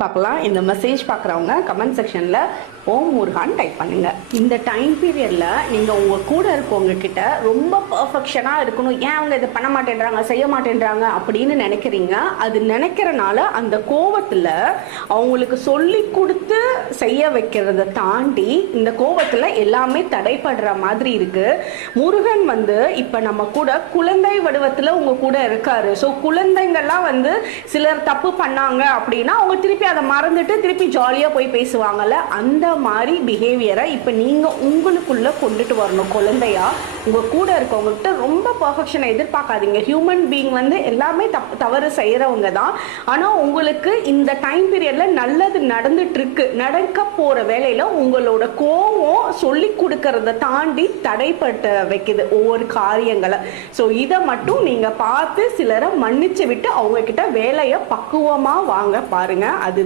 பார்க்கலாம். இந்த மெசேஜ் பார்க்குறவங்க கமெண்ட் செக்ஷனில் ஓம் முருகான் டைப் பண்ணுங்க. இந்த டைம் பீரியடில் நீங்கள் உங்கள் கூட இருக்கவங்க கிட்ட ரொம்ப பர்ஃபெக்ஷனாக இருக்கணும். ஏன் அவங்க இதை பண்ண மாட்டேன்றாங்க செய்ய மாட்டேன்றாங்க அப்படின்னு நினைக்கிறீங்க? அது நினைக்கிறனால அந்த கோவத்தில் அவங்களுக்கு சொல்லி கொடுத்து செய்ய வைக்கிறத தாண்டி இந்த கோவத்தில் எல்லாமே தடைப்படுற மாதிரி இருக்குது முருகன் வந்து இப்போ நம்ம கூட குழந்தை வடிவத்தில் உங்க கூட இருக்காரு. ஸோ குழந்தைங்கள்லாம் வந்து சிலர் தப்பு பண்ணாங்க அப்படின்னா அவங்க திருப்பி அதை மறந்துட்டு திருப்பி ஜாலியாக போய் பேசுவாங்கல்ல அந்த மாதிரி பிஹேவியரை இப்போ நீங்கள் உங்களுக்குள்ள கொண்டுட்டு வரணும். குழந்தையா உங்கள் கூட இருக்கவங்கள்ட்ட ரொம்ப பர்ஃபெக்ஷனை எதிர்பார்க்காதீங்க. ஹியூமன் பீயிங் வந்து எல்லாமே தப் தவறு செய்கிறவங்க தான். ஆனால் உங்களுக்கு இந்த டைம் பீரியடில் நல்லது நடந்துட்டு இருக்கு. நடக்க போகிற வேலையில் உங்களோட கோவம் சொல்லி கொடுக்கறத தாண்டி தடைப்பட்டு வைக்குது ஒவ்வொரு காரியங்களை. ஸோ இதை மட்டும் நீங்க பார்த்து சிலரை மன்னிச்சு விட்டு அவங்க கிட்ட வேலையை பக்குவமா வாங்க பாருங்க. அதுதான்